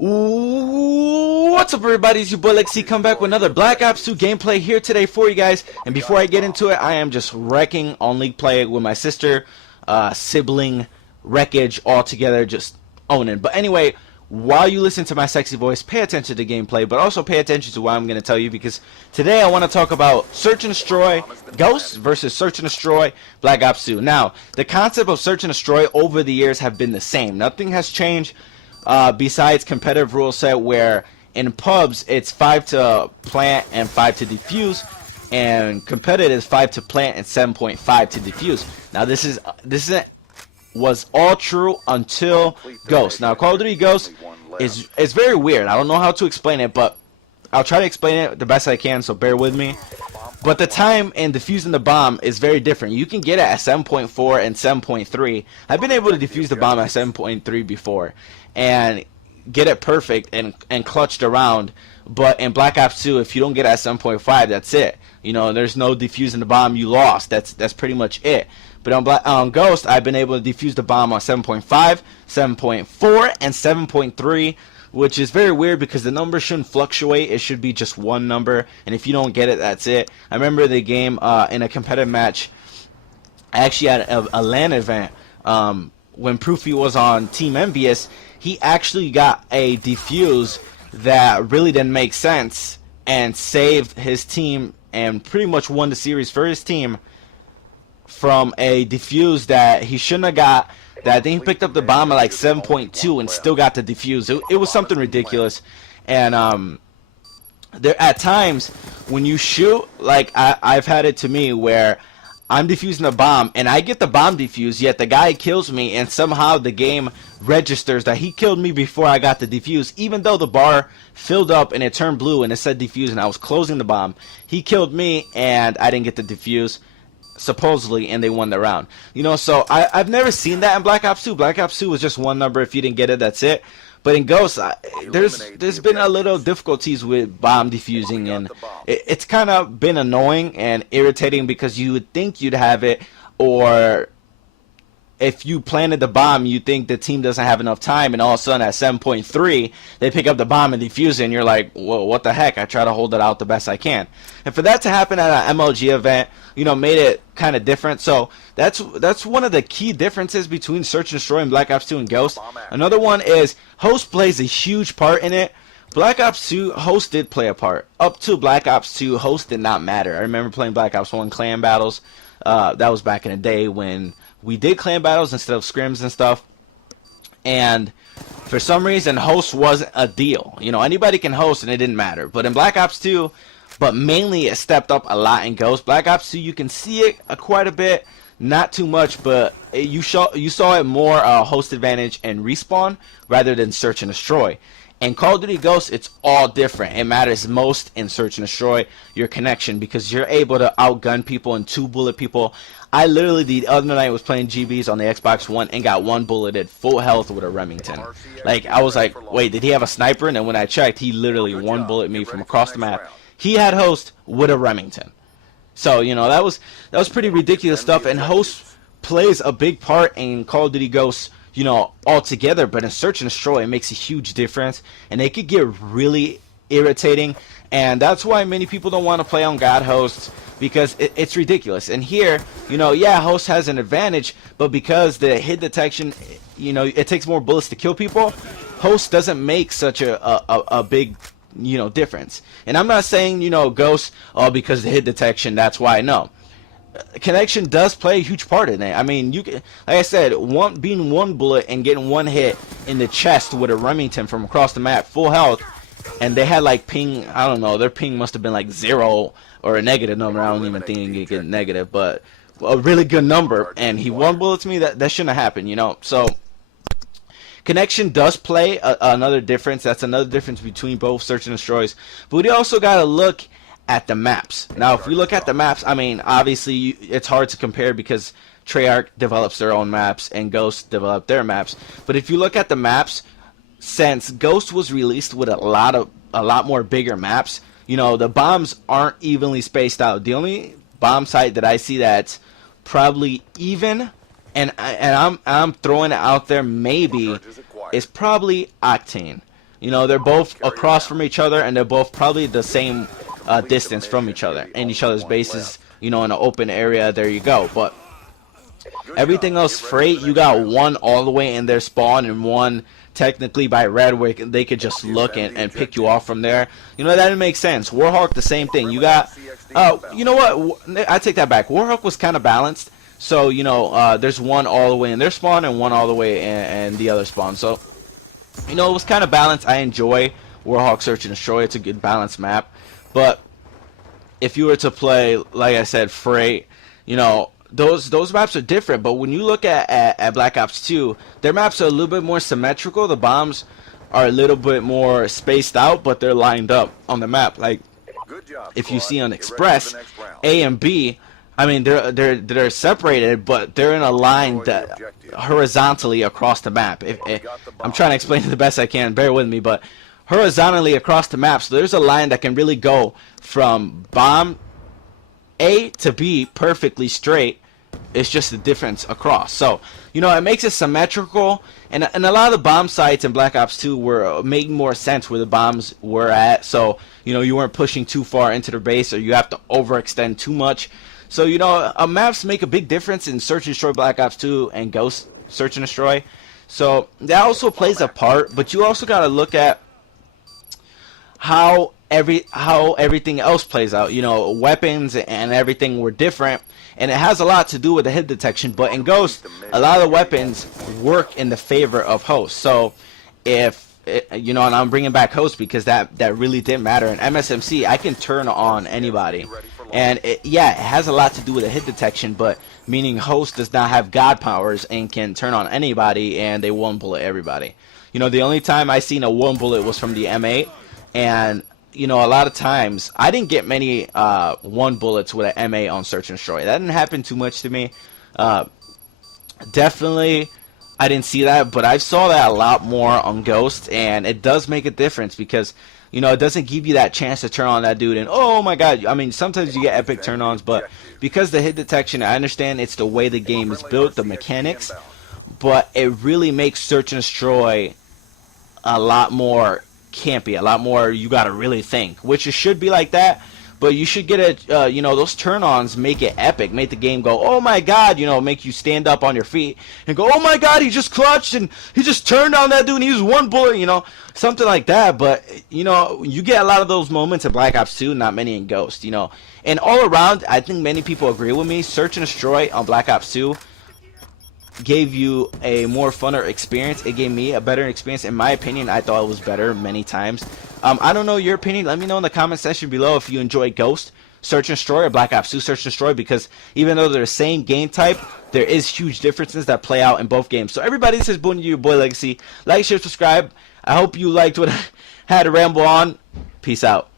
What's up, everybody? It's your boy Lexi, come back with another Black Ops 2 gameplay here today for you guys. And before I get into it, I am just wrecking on League Play with my sister, sibling wreckage all together, just owning. But anyway, while you listen to my sexy voice, pay attention to gameplay, but also pay attention to what I'm going to tell you, because today I want to talk about Search and Destroy Ghosts versus Search and Destroy Black Ops 2. Now, the concept of Search and Destroy over the years have been the same. Nothing has changed. Besides competitive rule set, where in pubs it's 5 to plant and 5 to defuse, and competitive is 5 to plant and 7.5 to defuse. Now this was all true until Ghost. Now Call of Duty Ghost is very weird. I don't know how to explain it, but I'll try to explain it the best I can, so bear with me. But the time in defusing the bomb is very different. You can get it at 7.4 and 7.3. I've been able to defuse the bomb at 7.3 before and get it perfect and clutched around. But in Black Ops 2, if you don't get it at 7.5, that's it. You know, there's no defusing the bomb. You lost. That's pretty much it. But on Ghost, I've been able to defuse the bomb on 7.5, 7.4, and 7.3. Which is very weird because the number shouldn't fluctuate. It should be just one number, and if you don't get it, that's it. I remember the game in a competitive match. I actually had a LAN event when Proofy was on Team Envious. He actually got a defuse that really didn't make sense and saved his team and pretty much won the series for his team from a defuse that he shouldn't have got. That I think he picked up the bomb at like 7.2 and still got the defuse. It was something ridiculous. And there at times when you shoot, like I've had it to me where I'm defusing a bomb and I get the bomb defused, yet the guy kills me and somehow the game registers that he killed me before I got the defuse, even though the bar filled up and it turned blue and it said defuse and I was closing the bomb. He killed me and I didn't get the defuse, supposedly, and they won the round. You know, so I've never seen that in Black Ops 2. Black Ops 2 was just one number. If you didn't get it, that's it. But in Ghost, there's been a little difficulties with bomb defusing, and it's kind of been annoying and irritating because you would think you'd have it, or if you planted the bomb, you think the team doesn't have enough time, and all of a sudden at 7.3, they pick up the bomb and defuse it, and you're like, whoa, what the heck? I try to hold it out the best I can. And for that to happen at an MLG event, you know, made it kind of different. So that's one of the key differences between Search and Destroy and Black Ops 2 and Ghost. Another one is host plays a huge part in it. Black Ops 2, host did play a part. Up to Black Ops 2, host did not matter. I remember playing Black Ops 1 clan battles. That was back in the day when we did clan battles instead of scrims and stuff. And for some reason, host wasn't a deal. You know, anybody can host and it didn't matter. But in Black Ops 2, but mainly it stepped up a lot in Ghost. Black Ops 2, you can see it quite a bit. Not too much, but you saw it more host advantage and respawn rather than Search and Destroy. In Call of Duty Ghosts, it's all different. It matters most in Search and Destroy, your connection, because you're able to outgun people and two-bullet people. I literally, the other night, was playing GBs on the Xbox One and got one bulleted full health with a Remington. Like, I was like, wait, did he have a sniper? And then when I checked, he literally one bullet me from across the map. He had host with a Remington. So, you know, that was pretty ridiculous stuff. And host plays a big part in Call of Duty Ghosts, you know, altogether, but in Search and Destroy, it makes a huge difference, and it could get really irritating, and that's why many people don't want to play on God hosts, because it's ridiculous. And here, you know, yeah, host has an advantage, but because the hit detection, you know, it takes more bullets to kill people, host doesn't make such a big, you know, difference. And I'm not saying, you know, Ghost, oh, because the hit detection, that's why. No. Connection does play a huge part in it. I mean, you can, like I said, being one bullet and getting one hit in the chest with a Remington from across the map, full health, and they had like ping, I don't know, their ping must have been like 0 or a negative number. I don't even think it get negative, but a really good number, and he one bullet to me. That shouldn't have happened, you know. So connection does play another difference. That's another difference between both Search and Destroys. But we also got to look at the maps. Now, if we look at the maps, I mean, obviously it's hard to compare because Treyarch develops their own maps and Ghost developed their maps. But if you look at the maps, since Ghost was released with a lot more bigger maps, you know, the bombs aren't evenly spaced out. The only bomb site that I see that's probably even, and I'm throwing it out there, maybe, is probably Octane. You know, they're both across from each other, and they're both probably the same distance from each other, and each other's bases, you know, in an open area. There you go. But everything else, Freight, you got one all the way in their spawn and one technically by red where they could just look and pick you off from there. You know, that didn't make sense. Warhawk, the same thing. You got, you know what, I take that back. Warhawk was kind of balanced. So, you know, there's one all the way in their spawn and one all the way in the other spawn. So, you know, it was kind of balanced. I enjoy Warhawk Search and Destroy. It's a good balanced map. But if you were to play, like I said, Freight, you know, those maps are different. But when you look at Black Ops 2, their maps are a little bit more symmetrical. The bombs are a little bit more spaced out, but they're lined up on the map. Like, if you see on Express, A and B, I mean, they're separated, but they're in a line that horizontally across the map. I'm trying to explain it the best I can. Bear with me, but horizontally across the map. So there's a line that can really go from bomb A to B perfectly straight. It's just the difference across. So, you know, it makes it symmetrical. And a lot of the bomb sites in Black Ops 2 were making more sense where the bombs were at. So, you know, you weren't pushing too far into the base, or you have to overextend too much. So, you know, maps make a big difference in Search and Destroy Black Ops 2 and Ghost Search and Destroy. So that also plays a part, but you also got to look at how everything else plays out. You know, weapons and everything were different, and it has a lot to do with the hit detection. But in Ghost, a lot of the weapons work in the favor of host. So if you know, and I'm bringing back host because that really didn't matter. In MSMC, I can turn on anybody. And yeah, it has a lot to do with the hit detection, but meaning host does not have god powers and can turn on anybody, and they one bullet everybody. You know, the only time I seen a one bullet was from the M8, and you know, a lot of times I didn't get many one bullets with an M8 on Search and Destroy. That didn't happen too much to me. Definitely, I didn't see that, but I saw that a lot more on Ghost, and it does make a difference because, you know, it doesn't give you that chance to turn on that dude and, oh my god, I mean, sometimes you get epic turn-ons, but because the hit detection, I understand it's the way the game is built, the mechanics, but it really makes Search and Destroy a lot more campy, a lot more you gotta really think, which it should be like that, but you should get it, you know, those turn-ons make it epic, make the game go, oh my god, you know, make you stand up on your feet and go, oh my god, he just clutched and he just turned on that dude and he used one bullet, you know, something like that. But, you know, you get a lot of those moments in Black Ops 2, not many in Ghost, you know. And all around, I think many people agree with me, Search and Destroy on Black Ops 2 gave you a more funner experience. It gave me a better experience. In my opinion, I thought it was better many times. I don't know your opinion. Let me know in the comment section below if you enjoy Ghost Search and Destroy or Black Ops 2 Search and Destroy, because even though they're the same game type, there is huge differences that play out in both games. So everybody, this is Boone, your boy Legacy. Like, share, subscribe. I hope you liked what I had to ramble on. Peace out.